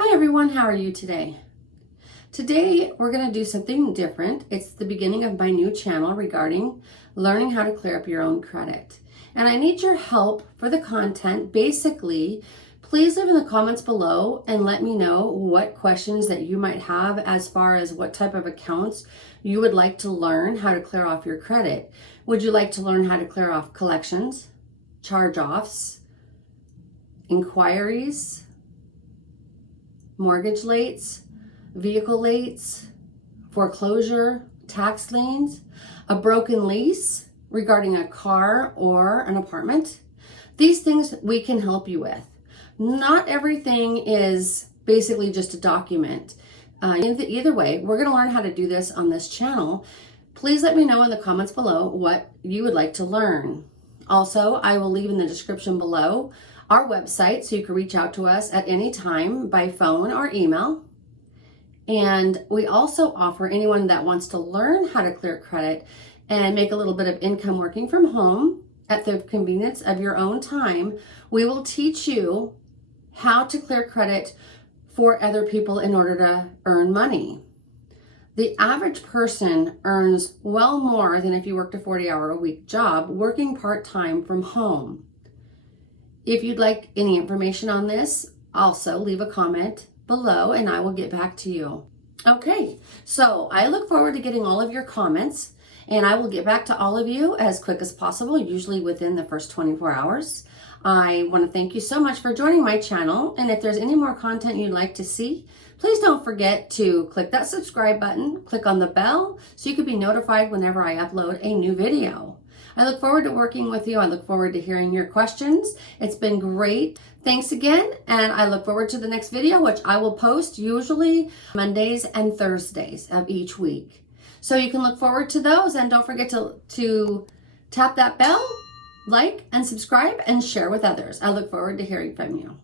Hi everyone, how are you today? Today we're going to do something different. It's the beginning of my new channel regarding learning how to clear up your own credit. And I need your help for the content. Basically, please leave in the comments below and let me know what questions that you might have as far as what type of accounts you would like to learn how to clear off your credit. Would you like to learn how to clear off collections, charge-offs, inquiries, mortgage lates, vehicle lates, foreclosure, tax liens, a broken lease regarding a car or an apartment? These things we can help you with. Not everything is basically just a document. Either way, we're going to learn how to do this on this channel. Please let me know in the comments below what you would like to learn. Also, I will leave in the description below our website so you can reach out to us at any time by phone or email. And we also offer anyone that wants to learn how to clear credit and make a little bit of income working from home at the convenience of your own time. We will teach you how to clear credit for other people in order to earn money. The average person earns well more than if you worked a 40-hour-a-week job working part-time from home. If you'd like any information on this, also leave a comment below and I will get back to you. Okay, so I look forward to getting all of your comments and I will get back to all of you as quick as possible, usually within the first 24 hours. I want to thank you so much for joining my channel, and if there's any more content you'd like to see, please don't forget to click that subscribe button, click on the bell so you can be notified whenever I upload a new video. I look forward to working with you. I look forward to hearing your questions. It's been great. Thanks again, and I look forward to the next video, which I will post usually Mondays and Thursdays of each week. So you can look forward to those, and don't forget to tap that bell, like and subscribe, and share with others. I look forward to hearing from you.